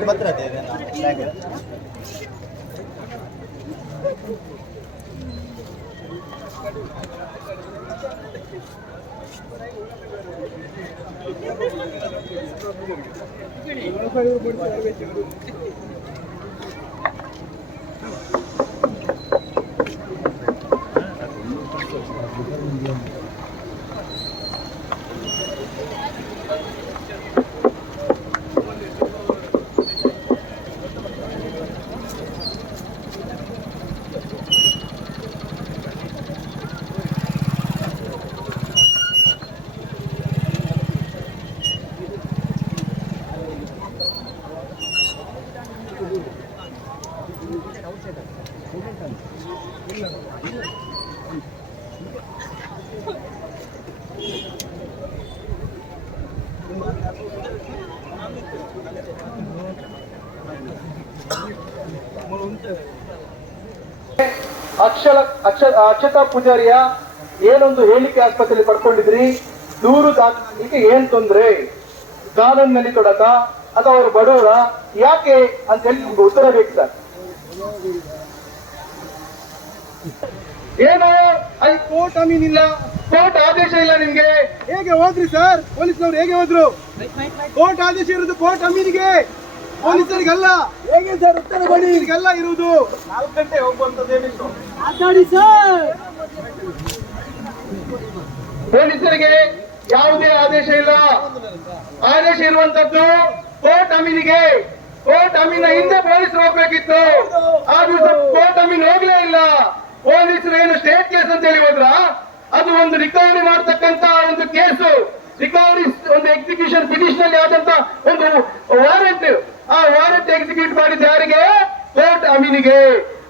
एक पत्र दे देना ಅಕ್ಷ ಅಕ್ಷತಾ ಪೂಜಾರಿಯ ಏನೊಂದು ಹೇಳಿಕೆ ಆಸ್ಪತ್ರೆಯಲ್ಲಿ ಪಡ್ಕೊಂಡಿದ್ರಿ? ದೂರು ದಾಖಲಿಗೆ ಏನ್ ತೊಂದ್ರೆ? ಕಾನೂನಿನಲ್ಲಿ ತೊಡಕ? ಅಥವಾ ಅವರು ಬಡವರ? ಯಾಕೆ ಅಂತ ಹೇಳಿ ನಿಮ್ಗೆ ಉತ್ತರ ಬೇಕು ಸರ್. ಏನು? ಅಲ್ಲಿ ಕೋರ್ಟ್ ಅಮೀನ್ ಇಲ್ಲ. ಕೋರ್ಟ್ ಆದೇಶ ಇಲ್ಲ ನಿಮ್ಗೆ. ಹೇಗೆ ಹೋದ್ರಿ ಸರ್? ಪೊಲೀಸ್ನವ್ರು ಹೇಗೆ ಹೋದ್ರು? ಕೋರ್ಟ್ ಆದೇಶ ಇರೋದು ಕೋರ್ಟ್ ಅಮೀನಿಗೆ ಪೊಲೀಸರಿಗಲ್ಲ. ಹೇಗೆ ಸರ್ ಉತ್ತರ ಕೊಡಿ? ಪೊಲೀಸರಿಗೆಲ್ಲ ಇರುವುದು. ನಾಲ್ಕು ಗಂಟೆ ಹೋಗುವಂತದ್ದೇನಿತ್ತು ಮಾತಾಡಿ ಸರ್. ಪೊಲೀಸರಿಗೆ ಯಾವುದೇ ಆದೇಶ ಇಲ್ಲ. ಆದೇಶ ಇರುವಂತದ್ದು ಕೋರ್ಟ್ ಅಮೀನಿಗೆ. ಕೋರ್ಟ್ ಅಮೀನ ಹಿಂದೆ ಪೊಲೀಸರು ಹೋಗ್ಬೇಕಿತ್ತು. ಆ ದಿವಸ ಕೋರ್ಟ್ ಅಮೀನ್ ಹೋಗ್ಲೇ ಇಲ್ಲ. ಪೊಲೀಸರು ಏನು ಸ್ಟೇಟ್ ಕೇಸ್ ಅಂತ ಹೇಳಿ ಹೋದ್ರ? ಅದು ಒಂದು ರಿಕವರಿ ಮಾಡತಕ್ಕಂತ ಒಂದು ಕೇಸು. ರಿಕವರಿ ಒಂದು ಎಕ್ಸಿಕ್ಯೂಷನ್ ಪಿಟಿಷನ್ ಅಲ್ಲಿ ಆದಂತ ಒಂದು ವಾರೆಂಟ್ ಆ ವಾರೆಂಟ್ ಎಕ್ಸಿಕ್ಯೂಟ್ ಮಾಡಿದ್ದು ಯಾರಿಗೆ? ಕೋರ್ಟ್ ಅಮೀನಿಗೆ.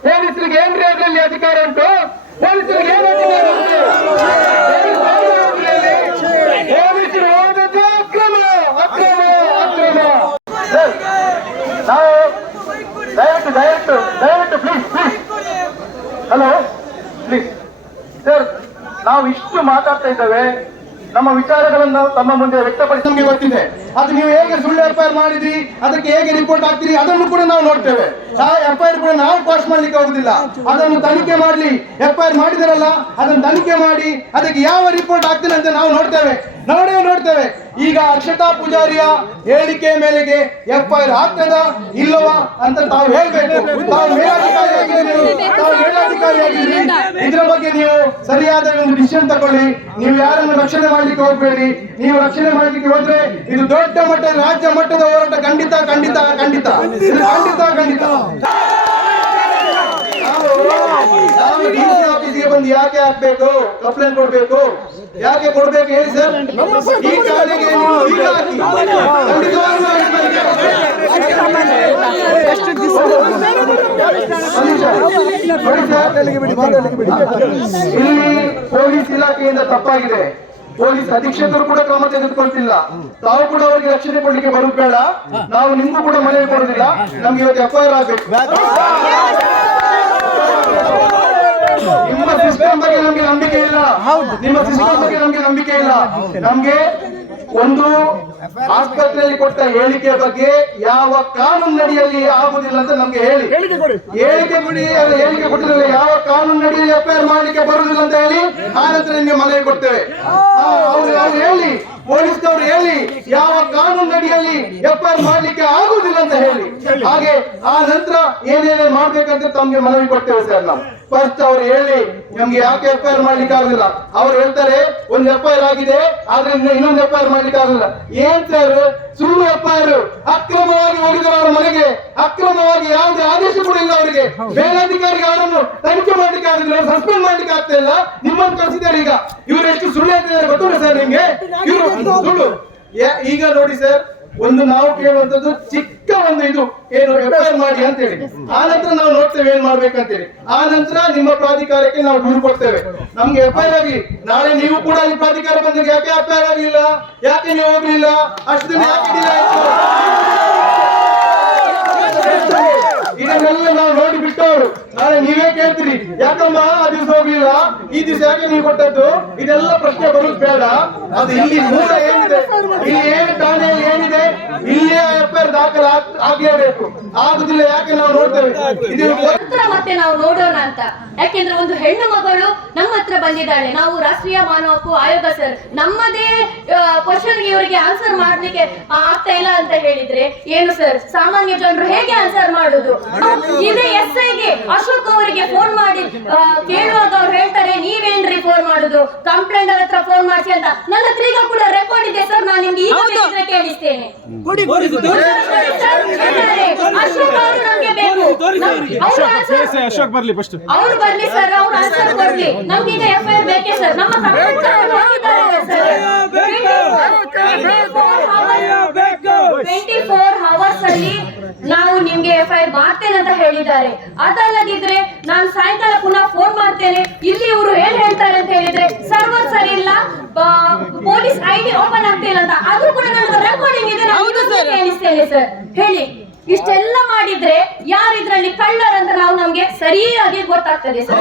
ಪೊಲೀಸರಿಗೆ ಏನ್ರಿ ಅದರಲ್ಲಿ ಅಧಿಕಾರ ಉಂಟು? ಪೊಲೀಸರಿಗೆ ಏನು ಅಧಿಕಾರ ಪೊಲೀಸರು ಹೋದದ್ದು ಅಕ್ರಮ ಅಕ್ರಮ ಅಕ್ರಮ. ನಾವು ದಯವಿಟ್ಟು ದಯವಿಟ್ಟು ದಯವಿಟ್ಟು please please hello please sir ನಾವು ಇಷ್ಟು ಮಾತಾಡ್ತಾ ಇದ್ದೇವೆ. ನಮ್ಮ ವಿಚಾರಗಳನ್ನು ತಮ್ಮ ಮುಂದೆ ವ್ಯಕ್ತಪಡಿಸಿ. ನಮಗೆ ಗೊತ್ತಿದೆ. ಅದು ನೀವು ಹೇಗೆ ಸುಳ್ಳು ಎಫ್ ಮಾಡಿದ್ರಿ, ಅದಕ್ಕೆ ಹೇಗೆ ರಿಪೋರ್ಟ್ ಹಾಕ್ತೀರಿ, ಅದನ್ನು ಕೂಡ ನಾವು ನೋಡ್ತೇವೆ. ಆ ಎಫ್ ಕೂಡ ನಾವು ಪಾಸ್ ಮಾಡ್ಲಿಕ್ಕೆ ಹೋಗುದಿಲ್ಲ. ಅದನ್ನು ತನಿಖೆ ಮಾಡ್ಲಿ. ಎಫ್ ಮಾಡಿದರಲ್ಲ, ಅದನ್ನು ತನಿಖೆ ಮಾಡಿ, ಅದಕ್ಕೆ ಯಾವ ರಿಪೋರ್ಟ್ ಆಗ್ತಿಲ್ಲ ಅಂತ ನಾವು ನೋಡ್ತೇವೆ. ನೋಡೇ ನೋಡ್ತೇವೆ. ಈಗ ಅಕ್ಷತಾ ಪೂಜಾರಿಯ ಹೇಳಿಕೆ ಮೇಲೆಗೆ ಎಫ್ ಐ ಆರ್ ಆಗ್ತದ, ಇಲ್ಲವಾ ಅಂತ ತಾವು ಹೇಳ್ಬೇಕು. ತಾವು ಮೇಲಾಧಿಕಾರಿಯಾಗಿದ್ದೀರಿ ಇದ್ರ ಬಗ್ಗೆ ನೀವು ಸರಿಯಾದ ಒಂದು ಡಿಸಿಷನ್ ತಗೊಳ್ಳಿ ನೀವು ಯಾರನ್ನು ರಕ್ಷಣೆ ಮಾಡ್ಲಿಕ್ಕೆ ಹೋಗ್ಬೇಡಿ. ನೀವು ರಕ್ಷಣೆ ಮಾಡ್ಲಿಕ್ಕೆ ಹೋದ್ರೆ ಇದು ದೊಡ್ಡ ಮಟ್ಟ ರಾಜ್ಯ ಮಟ್ಟದ ಹೋರಾಟ ಖಂಡಿತ ಖಂಡಿತ ಖಂಡಿತ. ಖಂಡಿತ ಖಂಡಿತ. ನಾವು- ಆಫೀಸ್ಗೆ ಬಂದು ಯಾಕೆ ಹಾಕ್ಬೇಕು? ಕಂಪ್ಲೇಂಟ್ ಕೊಡ್ಬೇಕು? ಯಾಕೆ ಕೊಡ್ಬೇಕು ಹೇಳಿ ಸರ್? ಈ ಕಾಲಿಗೆ ನೀವು ಹಾಕಿ. ಸರ್, ಇಲ್ಲಿ ಪೊಲೀಸ್ ಇಲಾಖೆಯಿಂದ ತಪ್ಪಾಗಿದೆ. ಪೊಲೀಸ್ ಅಧೀಕ್ಷಕರು ಕೂಡ ಕ್ರಮ ತೆಗೆದುಕೊಳ್ತಿಲ್ಲ. ತಾವು ಕೂಡ ಅವರಿಗೆ ರಕ್ಷಣೆ ಕೊಡ್ಲಿಕ್ಕೆ ಬರಬೇಡ ಬೇಡ. ನಾವು ನಿಮ್ಗೂ ಕೂಡ ಮನವಿ ಕೊಡುದಿಲ್ಲ. ನಮ್ಗೆ ಇವತ್ತು ಎಫ್ಐಆರ್ ಆಗ್ಬೇಕು. ನಿಮ್ಮ ಸಿಸ್ಟಮ್ ಬಗ್ಗೆ ನಮ್ಗೆ ನಂಬಿಕೆ ಇಲ್ಲ. ನಿಮ್ಮ ಸಿಸ್ಟಮ್ ಬಗ್ಗೆ ನಮ್ಗೆ ನಂಬಿಕೆ ಇಲ್ಲ. ನಮ್ಗೆ ಒಂದು ಆಸ್ಪತ್ರೆಯಲ್ಲಿ ಕೊಟ್ಟ ಹೇಳಿಕೆ ಬಗ್ಗೆ ಯಾವ ಕಾನೂನಿನಡಿಯಲ್ಲಿ ಆಗುದಿಲ್ಲ ಅಂತ ನಮ್ಗೆ ಹೇಳಿ. ಹೇಳಿಕೆ ಕೊಡಿ. ಹೇಳಿಕೆ ಕೊಟ್ಟಿಲ್ಲ ಯಾವ ಕಾನೂನಿನಡಿಯಲ್ಲಿ ಎಫ್ ಮಾಡಲಿಕ್ಕೆ ಬರುದಿಲ್ಲ ಅಂತ ಹೇಳಿ ಆ ನಂತರ ನಿಮ್ಗೆ ಮನವಿ ಕೊಡ್ತೇವೆ. ಹೇಳಿ? ಪೊಲೀಸ್ನವರು ಹೇಳಿ ಯಾವ ಕಾನೂನಿನಡಿಯಲ್ಲಿ ಎಫ್ ಮಾಡ್ಲಿಕ್ಕೆ ಆಗುದಿಲ್ಲ ಅಂತ ಹೇಳಿ. ಹಾಗೆ ಆ ನಂತರ ಏನೇನೇ ಮಾಡ್ಬೇಕಂತ ತಮ್ಗೆ ಮನವಿ ಕೊಡ್ತೇವೆ ಸರ್ ನಾವು. ಫಸ್ಟ್ ಅವ್ರು ಹೇಳಿ ನಮ್ಗೆ ಯಾಕೆ ಎಫ್ ಐ ಆರ್ ಮಾಡ್ಲಿಕ್ಕೆ ಆಗುದಿಲ್ಲ? ಅವ್ರು ಹೇಳ್ತಾರೆ ಒಂದು ಎಫ್ ಐ ಆರ್ ಆಗಿದೆ ಆದ್ರೆ ಇನ್ನು ಇನ್ನೊಂದು ಎಫ್ ಐ ಆರ್ ಮಾಡ್ಲಿಕ್ಕೆ ಆಗುದಿಲ್ಲ. ಏನ್ ಸರ್ ಸುಳ್ಳು ಎಫ್ ಐ ಆರ್ ಅಕ್ರಮವಾಗಿ ಹೋಗಿದ್ರು ಅವರ ಮನೆಗೆ. ಅಕ್ರಮವಾಗಿ ಯಾವುದೇ ಆದೇಶ ಕೂಡ ಇಲ್ಲ ಅವರಿಗೆ. ಮೇಲಾಧಿಕಾರಿಗೆ ಅವರನ್ನು ತನಿಖೆ ಮಾಡ್ಲಿಕ್ಕೆ ಆಗುದಿಲ್ಲ. ಸಸ್ಪೆಂಡ್ ಮಾಡ್ಲಿಕ್ಕೆ ಆಗ್ತಾ ಇಲ್ಲ. ನಿಮ್ಮನ್ನು ಕಳಿಸಿದ್ದಾರೆ ಈಗ. ಇವರು ಎಷ್ಟು ಸುಳ್ಳು ಹೇಳ್ತಿದ್ದಾರೆ ಗೊತ್ತಿಲ್ಲ ಸರ್ ನಿಮ್ಗೆ? ಇವರು ಸುಳ್ಳು. ಈಗ ನೋಡಿ ಸರ್ ಒಂದು ನಾವು ಕೇಳುವಂತದ್ದು ಚಿಕ್ಕ ಒಂದು ಇದು. ಏನು ಎಫ್ಐಆರ್ ಮಾಡಿ ಅಂತ ಹೇಳಿ ಆ ನಂತರ ನಾವು ನೋಡ್ತೇವೆ ಏನ್ ಮಾಡ್ಬೇಕಂತೇಳಿ. ಆ ನಂತರ ನಿಮ್ಮ ಪ್ರಾಧಿಕಾರಕ್ಕೆ ನಾವು ದೂರು ಕೊಡ್ತೇವೆ. ನಮ್ಗೆ ಎಫ್ಐಆರ್ ಆಗಿ ನಾಳೆ ನೀವು ಕೂಡ ಅಲ್ಲಿ ಪ್ರಾಧಿಕಾರ ಬಂದಾಗ ಯಾಕೆ ಎಫ್ಐಆರ್ ಆಗಲಿಲ್ಲ ಯಾಕೆ ನೀವು ಹೋಗ್ಲಿಲ್ಲ? ಅಷ್ಟು ದಿನ ಯಾಕೆ? ಇದನ್ನೆಲ್ಲ ನಾವು ನೋಡಿ ಬಿಟ್ಟವರು ನಾಳೆ ನೀವೇ ಕೇಳ್ತೀರಿ. ಯಾಕಮ್ಮ, ಆ ದಿವಸ ಹೋಗ್ಲಿಲ್ಲ? ಈ ದಿವಸ ಯಾಕೆ ನೀವು ಕೊಟ್ಟದ್ದು? ಇದೆಲ್ಲ ಪ್ರಶ್ನೆ ಬರುದು ಬೇಡ. ಅದು ಇಲ್ಲಿ ಮೂಲ ಏನಿದೆ? ಇಲ್ಲಿ ಏನು ಠಾಣೆಯಲ್ಲಿ ಏನಿದೆ? ಮತ್ತೆ ನಾವು ನೋಡೋಣ ಅಂತ. ಯಾಕೆಂದ್ರೆ ಒಂದು ಹೆಣ್ಣು ಮಗಳು ನಮ್ಮ ಹತ್ರ ಬಂದಿದ್ದಾಳೆ. ನಾವು ರಾಷ್ಟ್ರೀಯ ಮಾನವ ಹಕ್ಕು ಆಯೋಗ ಸರ್, ನಮ್ಮದೇ ಕ್ವಶನ್ ಇವರಿಗೆ ಆನ್ಸರ್ ಮಾಡ್ಲಿಕ್ಕೆ ಆಗ್ತಾ ಇಲ್ಲ ಅಂತ ಹೇಳಿದ್ರೆ ಏನು ಸರ್? ಸಾಮಾನ್ಯ ಜನರು ಹೇಗೆ ಆನ್ಸರ್ ಮಾಡುದು? ಇದೇ ಎಸ್ ಐಗೆ ಅಶೋಕ್ ಅವರಿಗೆ ಫೋನ್ ಮಾಡಿ ಕೇಳುವಾಗ ಅವ್ರು ಹೇಳ್ತಾರೆ ಕಂಪ್ಲೇಂಟ್ ಹತ್ರ ಫೋನ್ ಮಾಡಿಸಿ ಅಂತ. ನನ್ನ ಹತ್ರ ಈಗ ಕೂಡ ರೆಕಾರ್ಡ್ ಇದೆ ಸರ್ ನಾನು ನಿಮ್ಗೆ ಈಗ ಬೇಕಿದ್ರೆ ಕೇಳಿಸ್ತೇನೆ. ಹೇಳ್ತಾರೆ, ಅಶೋಕ್ ಅವರು ನಮ್ಗೆ ಬೇಕು. ಅಶೋಕ್ ಬರ್ಲಿ ಫಸ್ಟ್ ಅವ್ರು ಬರ್ಲಿ ಸರ್ ಅವ್ರು ಆನ್ಸರ್ ಕೊಡ್ಲಿ. ನಮ್ಗೆ ಈಗ ಎಫ್ ಐ ಆರ್ ಬೇಕೇ. ಸರ್ ನಮ್ಮ ಟ್ವೆಂಟಿ ಫೋರ್ ಅವರ್ಸ್ ಅಲ್ಲಿ ನಾವು ನಿಮ್ಗೆ ಎಫ್ ಐ ಆರ್ ಮಾಡ್ತೇನೆ ಅಂತ ಹೇಳಿದ್ದಾರೆ. ಅದಲ್ಲದಿದ್ರೆ ನಾನು ಸಾಯಂಕಾಲ ಪುನಃ ಫೋನ್ ಮಾಡ್ತೇನೆ ಇಲ್ಲಿ ಇವರು ಏನ್ ಹೇಳ್ತಾರೆ ಅಂತ ಹೇಳಿದ್ರೆ ಸರ್ವರ್ ಸರಿ ಇಲ್ಲ ಪೊಲೀಸ್ ಐಡಿ ಡಿ ಓಪನ್ ಆಗ್ತಿಲ್ಲ ಅಂತ ಅದು ಕೂಡ ನನ್ನ ರೆಕಾರ್ಡಿಂಗ್ ಇದೆ ನಾನು ಕೇಳಿಸ್ತೇನೆ ಸರ್ ಹೇಳಿ ಇಷ್ಟೆಲ್ಲ ಮಾಡಿದ್ರೆ ಯಾರು ಇದ್ರಲ್ಲಿ ಕಳ್ಳರಂತ ನಾವು ನಮ್ಗೆ ಸರಿಯಾಗಿ ಗೊತ್ತಾಗ್ತದೆ ಸರ್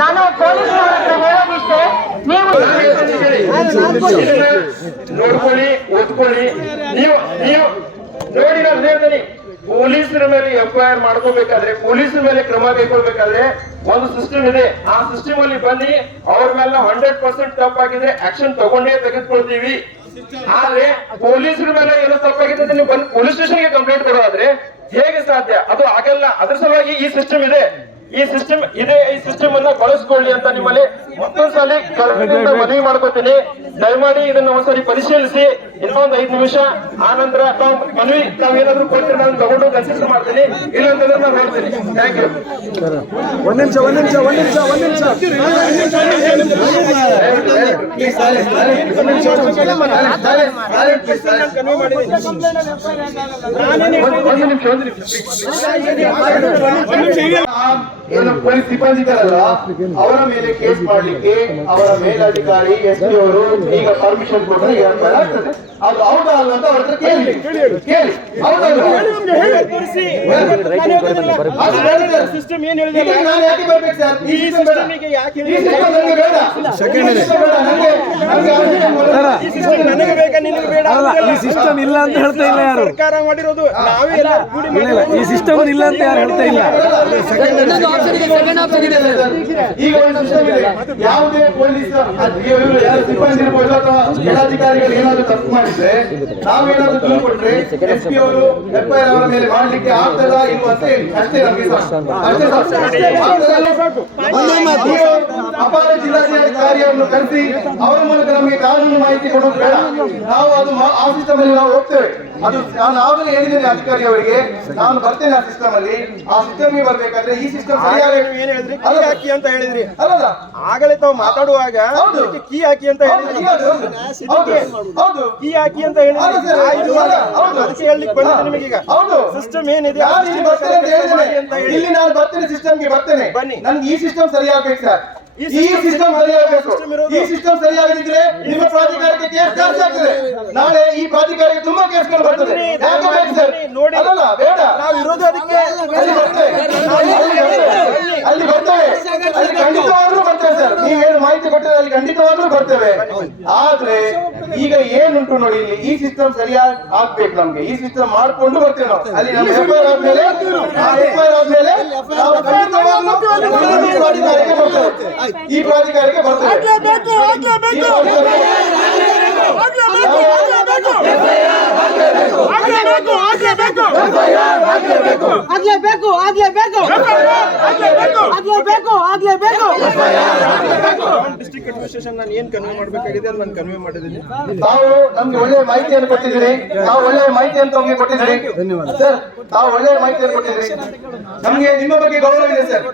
ನಾನು ಪೊಲೀಸ್ನವ್ರ ಹತ್ರ ಹೇಳೋದಿಷ್ಟೇ ನೀವು ನೋಡ್ಕೊಳ್ಳಿ ಓದ್ಕೊಳ್ಳಿ. ನೀವು ನೀವು ನೋಡಿ ನಾನು ಹೇಳ್ತೀನಿ ಪೊಲೀಸರ ಮೇಲೆ ಎಫ್ ಐ ಆರ್ ಮಾಡ್ಕೋಬೇಕಾದ್ರೆ ಪೊಲೀಸರ ಮೇಲೆ ಕ್ರಮ ಕೈಗೊಳ್ಬೇಕಾದ್ರೆ ಒಂದು ಸಿಸ್ಟಮ್ ಇದೆ. ಆ ಸಿಸ್ಟಮ್ ಅಲ್ಲಿ ಬನ್ನಿ ಅವ್ರ ಮೇಲೆ ಹಂಡ್ರೆಡ್ ಪರ್ಸೆಂಟ್ ತಪ್ಪಾಗಿದ್ರೆ ಆಕ್ಷನ್ ತಗೊಂಡೇ ತೆಗೆದುಕೊಳ್ತೀವಿ. ಆದ್ರೆ ಪೊಲೀಸರ ಮೇಲೆ ಏನೋ ತಪ್ಪಾಗಿದೆ ಅಂತ ನೀವು ಬಂದು ಪೊಲೀಸ್ ಸ್ಟೇಷನ್ಗೆ ಕಂಪ್ಲೇಂಟ್ ಕೊಡೋದಾದ್ರೆ ಹೇಗೆ ಸಾಧ್ಯ? ಅದು ಆಗಲ್ಲ ಅದ್ರ ಸಲುವಾಗಿ ಈ ಸಿಸ್ಟಮ್ ಇದೆ. ಈ ಸಿಸ್ಟಮ್ ಇದೆ ಈ ಸಿಸ್ಟಮ್ ಅನ್ನ ಬಳಸ್ಕೊಳ್ಳಿ ಅಂತ ನಿಮ್ಮಲ್ಲಿ ಮತ್ತೊಂದ್ಸಲಿ ಕಳಕಳಿಯಿಂದ ಮನವಿ ಮಾಡ್ಕೋತೀನಿ. ದಯಮಾಡಿ ಇದನ್ನ ಒಂದ್ಸರಿ ಪರಿಶೀಲಿಸಿ. ಇನ್ನೊಂದು ಐದು ನಿಮಿಷ. ಆ ನಂತರ ತಾವು ಮನವಿ ತಾವು ಏನಾದ್ರು ಕೊಟ್ಟರೆ ನಾನು ತಗೊಂಡು ಕನ್ಸಿಡರ್ ಮಾಡ್ತೀನಿ. ಇಲ್ಲ ಅಂತಂದ್ರೆ ನಾನು ನೋಡ್ತೀನಿ. ಥ್ಯಾಂಕ್ ಯು ಒಂದ್ ನಿಮಿಷ ಒಂದ್ ನಿಮಿಷ. ಒಂದ್ ನಿಮಿಷ ಒಂದ್ ನಿಮಿಷ. ಒಂದ್ ನಿಮಿಷ ಒಂದು ನಿಮಿಷ. ಪೊಲೀಸ್ ಅವರ ಮೇಲೆ ಕೇಸ್ ಮಾಡ್ಲಿಕ್ಕೆ ಅವರ ಮೇಲಾಧಿಕಾರಿ ಎಸ್ ಪಿ ಅವರು ಈಗ ಪರ್ಮಿಷನ್ ಕೊಟ್ಟರೆ ಆಗ್ತದೆ? ಅದು ಹೌದಾ ಅಲ್ಲ ಅಂತ ಅವ್ರ ಹತ್ರ ಕೇಳಿ. ಕೇಳಿ. ಸಿಸ್ಟಮ್ ಏನ್ ನಾನು ಯಾಕೆ ಬರ್ಬೇಕು ಸರ್? ಈ ಸಿಸ್ಟಮ್ ನನಗೆ ಬೇಡ. ಈ ಸಿಸ್ಟಮ್ ನನಗೆ ಬೇಕಾ? ನಿನಗೆ ಬೇಡ ಈ ಇಲ್ಲ ಅಂತ ಹೇಳ್ತಾ ಇಲ್ಲ ಯಾರು? ಸರ್ಕಾರ ಮಾಡಿರೋದು ನಾವೇ ಎಲ್ಲ ಈ ಸಿಸ್ಟಮ್ ಇಲ್ಲ ಅಂತ ಯಾರು ಹೇಳ್ತಾ ಇಲ್ಲ? ಈಗ ಒಂದು ಸಿಸ್ಟಮ್ ಇದೆ. ಯಾವುದೇ ಪೊಲೀಸ್ ಸಿಬ್ಬಂದಿ ಇರ್ಬೋದು ಅಥವಾ ಜಿಲ್ಲಾಧಿಕಾರಿಗಳು ಏನಾದ್ರು ತಪ್ಪು ಮಾಡಿದ್ರೆ ನಾವೇನಾದ್ರೂ ದೂರು ಕೊಟ್ರೆ ಎಸ್ ಪಿ ಅವರು ಎಫ್ಐಆರ್ ಅವರ ಮೇಲೆ ಮಾಡ್ಲಿಕ್ಕೆ ಆಗ್ತದಾ ಇಲ್ವಾ ಅಂತ ಹೇಳಿ. ಅಷ್ಟೇ ನಮಗೆ ಅಪಾರ ಜಿಲ್ಲಾಧಿಕಾರಿಯನ್ನು ಕರೆಸಿ ಅವರ ಮೂಲಕ ನಮಗೆ ಕಾನೂನು ಮಾಹಿತಿ ಕೊಡೋದು ಬೇಡ. ನಾವು ಅದು ಆಫೀಸ್ ಆ ಸಿಸ್ಟಮ್ ಅಲ್ಲಿ ನಾವು ಹೋಗ್ತೇವೆ. ಅದು ನಾನು ಆಗಲೇ ಹೇಳಿದ್ದೇನೆ ಅಧಿಕಾರಿ ಅವರಿಗೆ ನಾನು ಬರ್ತೇನೆ ಆ ಸಿಸ್ಟಮ್ ಅಲ್ಲಿ. ಆ ಸಿಸ್ಟಮ್ ಬರ್ಬೇಕಾದ್ರೆ ಈ ಸಿಸ್ಟಮ್ ಸರಿಯಾಗಿ ಏನ್ ಹೇಳಿದ್ರಿ? ಕೀ ಅಲ್ಲ ಹಾಕಿ ಅಂತ ಹೇಳಿದ್ರಿ. ಅಲ್ಲಲ್ಲ. ಆಗಲೇ ತಾವು ಮಾತಾಡುವಾಗ. ಕೀ ಹಾಕಿ ಅಂತ ಹೇಳಿದ್ರಿ. ಹೌದು, ಕೀ ಹಾಕಿ ಅಂತ ಹೇಳಿದ್ರಿ. ಅದಕ್ಕೆ ಹೇಳಲಿಕ್ಕೆ ಬಂದಿದ್ದೆ ನಿಮಗೀಗ. ಹೌದು. ಸಿಸ್ಟಮ್ ಏನಿದೆ ನಾನು ಇಲ್ಲಿ ಬರ್ತೇನೆ ನಾನು ಬರ್ತೇನೆ ಸಿಸ್ಟಮ್ಗೆ ಬರ್ತೇನೆ. ಬನ್ನಿ. ನನ್ಗೆ ಈ ಸಿಸ್ಟಮ್ ಸರಿಯಾಗಬೇಕು ಸರ್. ಈ ಸಿಸ್ಟಮ್ ಸರಿಯಾಗಬೇಕು. ಈ ಸಿಸ್ಟಮ್ ಸರಿಯಾಗದಿದ್ರೆ ನಿಮ್ಮ ಪ್ರಾಧಿಕಾರಕ್ಕೆ ಕೇಸ್ ಜಾಸ್ತಿ ಆಗ್ತದೆ. ನಾಳೆ ಈ ಪ್ರಾಧಿಕಾರಕ್ಕೆ ತುಂಬಾ ಕೇಸ್ಗಳು ಬರ್ತದೆ. ಬನ್ನಿ, ಯಾಕೆ ಬೇಕು ಸರ್? ಬನ್ನಿ, ಬೇಡ. ನಾವು ಇರೋದು ಅದಕ್ಕೆ ಅಲ್ಲಿ ಬರ್ತವೆ. ಅಲ್ಲಿ ಬರ್ತವೆ. ಅಲ್ಲಿ ಬರ್ತೇವೆ ಅಲ್ಲಿ ಖಂಡಿತವಾಗ್ಲೂ ಬರ್ತೇವೆ ಸರ್ ನೀವೇನು ಮಾಹಿತಿ ಕೊಟ್ಟರೆ ಅಲ್ಲಿ ಖಂಡಿತವಾಗ್ಲೂ ಬರ್ತೇವೆ. ಆದ್ರೆ ಈಗ ಏನುಂಟು ನೋಡಿ ಇಲ್ಲಿ ಈ ಸಿಸ್ಟಮ್ ಸರಿಯಾಗಿ ಆಗ್ಬೇಕು ನಮ್ಗೆ. ಈ ಸಿಸ್ಟಮ್ ಮಾಡ್ಕೊಂಡು ಬರ್ತೇವೆ ನಾವು. ಅಲ್ಲಿ ನಮ್ಮ ಎಫ್ಐಆರ್ ಆದ್ಮೇಲೆ ಆ ಎಫ್ಐಆರ್ ಆದ್ಮೇಲೆ ನಾವು ಖಂಡಿತವಾಗ್ಲೂ ಈ ಪ್ರಾಧಿಕಾರಕ್ಕೆ ಬರ್ತೇವೆ. ಈ ಪ್ರಾಧಿಕಾರಕ್ಕೆ ಬರ್ತೇವೆ. ಬೇಕು ಪ್ರಾಧಿಕಾರಕ್ಕೆ ಆಗ್ಲೇಬೇಕು ಆಗ್ಲೇಬೇಕು ಆಗ್ಲೇಬೇಕು ಆಗ್ಲೇಬೇಕು ಡಿಸ್ಟ್ರಿಕ್ಟ್ ಅಡ್ಮಿನಿಸ್ಟ್ರೇಷನ್ ನಾನು ಏನ್ ಕನ್ವೆ ಮಾಡ್ಬೇಕಾಗಿದೆ ಅದು ನಾನು ಕನ್ವೆ ಮಾಡಿದೀನಿ ತಾವು ನಮ್ಗೆ ಒಳ್ಳೆಯ ಮಾಹಿತಿಯನ್ನು ಕೊಟ್ಟಿದ್ದೀರಿ. ತಾವು ಒಳ್ಳೆಯ ಮಾಹಿತಿಯನ್ನು ತಮಗೆ ಕೊಟ್ಟಿದ್ದೀರಿ. ಸರ್ ತಾವು ಒಳ್ಳೆಯ ಮಾಹಿತಿಯನ್ನು ಕೊಟ್ಟಿದ್ದೀರಿ. ನಮಗೆ ನಿಮ್ಮ ಬಗ್ಗೆ ಗೌರವ ಇದೆ ಸರ್.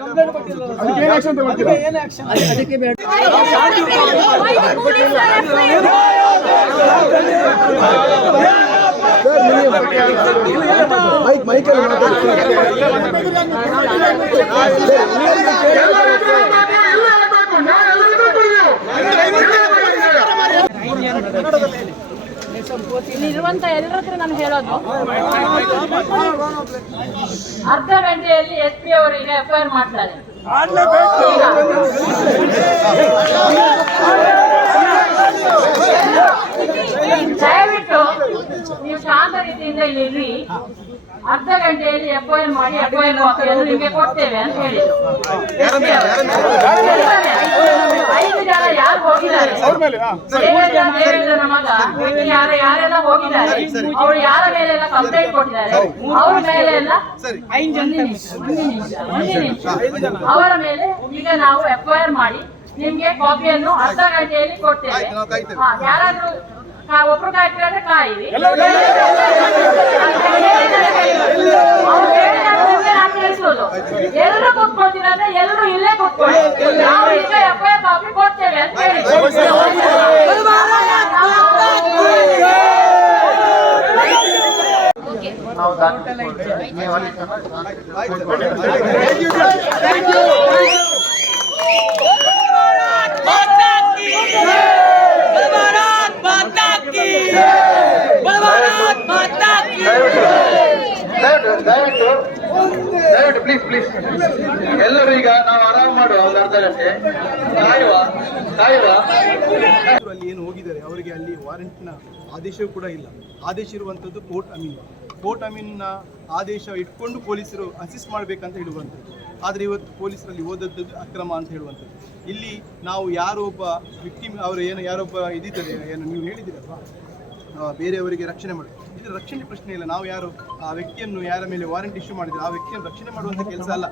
ಇಲ್ಲಿರುವಂತ ಎಲ್ಲರ ಹತ್ರ ನಾನು ಹೇಳೋದು. ಅರ್ಧ ಗಂಟೆಯಲ್ಲಿ ಎಸ್ ಪಿ ಅವರಿಗೆ ಎಫ್ಐಆರ್ ಮಾಡ್ತಾರೆ. ಚೈಲ್ಡ್ ಶಾಂತ ರೀತಿಯಿಂದ ಇಲ್ಲಿ ಅರ್ಧ ಗಂಟೆಯಲ್ಲಿ ಎಫ್ಐಆರ್ ಮಾಡಿ ಎಫ್ಐಆರ್ ಕಾಪಿಯನ್ನು ನಿಮಗೆ ಕೊಡ್ತೇವೆ ಅಂತ ಹೇಳಿದ್ರು. ಐದು ಜನ ಯಾರು ಹೋಗಿದ್ದಾರೆ? ದೇವೇಂದ್ರನ ಮಗ ಯಾರ ಯಾರೆಲ್ಲ ಹೋಗಿದ್ದಾರೆ? ಅವರು ಯಾರ ಮೇಲೆ ಎಲ್ಲ ಕಂಪ್ಲೇಂಟ್ ಕೊಟ್ಟಿದ್ದಾರೆ? ಅವ್ರ ಮೇಲೆ ಎಲ್ಲ. ಅವರ ಮೇಲೆ ಈಗ ನಾವು ಎಫ್ಐಆರ್ ಮಾಡಿ ನಿಮ್ಗೆ ಕಾಪಿಯನ್ನು ಅರ್ಧ ಗಂಟೆಯಲ್ಲಿ ಕೊಡ್ತೇವೆ. ಯಾರಾದ್ರೂ ಕಾ- ಒಬ್ರು ಕಾಯ್ತೀರ ಅಂದ್ರೆ ಕಾಯಿರಿ ಅವ್ರು ಹೇಳಿದಾಗ ನಿಮ್ಗೆ ನಾನು ತಿಳಿಸೋದು ಎಲ್ಲರೂ ಕೂತ್ಕೊಳ್ತೀರ ಅಂದ್ರೆ ಎಲ್ಲರೂ ಇಲ್ಲೇ ಕೂತ್ಕೊಳ್ಳಿ. ನಾವು ಈಗ ಎಫ್ಐಆರ್ ಕಾಪಿ ಕೊಡ್ತೇವೆ ಅಂತ ಹೇಳಿ. ದಯವಿಟ್ಟು ದಯವಿಟ್ಟು ದಯವಿಟ್ಟು ಪ್ಲೀಸ್ ಪ್ಲೀಸ್ ಎಲ್ಲರೂ ಈಗ ನಾವು ಆರಾಮ್ ಮಾಡುವ ಒಂದು ಅರ್ಧ ಗಂಟೆ. ಕಾಯುವ ಅಲ್ಲಿ ಏನು ಹೋಗಿದ್ದಾರೆ, ಅವರಿಗೆ ಅಲ್ಲಿ ವಾರೆಂಟ್ನ ಆದೇಶವೂ ಕೂಡ ಇಲ್ಲ. ಆದೇಶ ಇರುವಂಥದ್ದು ಕೋರ್ಟ್ ಅಮೀನ್. ಕೋರ್ಟ್ ಅಮೀನ್ನ ಆದೇಶ ಇಟ್ಕೊಂಡು ಪೊಲೀಸರು ಅಸಿಸ್ಟ್ ಮಾಡಬೇಕಂತ ಹೇಳುವಂಥದ್ದು ಆದರೆ ಇವತ್ತು ಪೊಲೀಸರಲ್ಲಿ ಓದದ್ದು ಅಕ್ರಮ ಅಂತ ಹೇಳುವಂಥದ್ದು ಇಲ್ಲಿ ನಾವು ಯಾರೊಬ್ಬ ವಿಕ್ಟಿಮ್ ಅವರು ಏನು ಯಾರೊಬ್ಬ ಇದಿದ್ದಾರೆ, ಏನು ನೀವು ಹೇಳಿದಿರಲ್ವಾ ಬೇರೆಯವರಿಗೆ ರಕ್ಷಣೆ ಮಾಡಿ. ಇದು ರಕ್ಷಣೆ ಪ್ರಶ್ನೆ ಇಲ್ಲ. ನಾವು ಯಾರು? ಆ ವ್ಯಕ್ತಿಯನ್ನು ಯಾರ ಮೇಲೆ ವಾರೆಂಟ್ ಇಶ್ಯೂ ಮಾಡಿದ್ರೆ? ಆ ವ್ಯಕ್ತಿಯನ್ನು ರಕ್ಷಣೆ ಮಾಡುವಂತ ಕೆಲಸ ಅಲ್ಲ.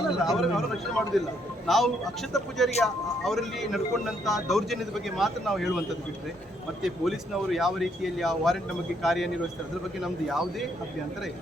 ಅಲ್ಲ ಅವರು ರಕ್ಷಣೆ ಮಾಡುವುದಿಲ್ಲ. ನಾವು ಅಕ್ಷತ ಪೂಜಾರಿಯ ಅವರಲ್ಲಿ ನಡ್ಕೊಂಡಂತ ದೌರ್ಜನ್ಯದ ಬಗ್ಗೆ ಮಾತ್ರ ನಾವು ಹೇಳುವಂಥದ್ದು ಬಿಟ್ಟರೆ ಮತ್ತೆ ಪೊಲೀಸ್ನವರು ಯಾವ ರೀತಿಯಲ್ಲಿ ಆ ವಾರಂಟ್ ಬಗ್ಗೆ ಕಾರ್ಯನಿರ್ವಹಿಸ್ತಾರೆ ಅದ್ರ ಬಗ್ಗೆ ನಮ್ದು ಯಾವುದೇ ಅಭ್ಯಂತರ ಇಲ್ಲ.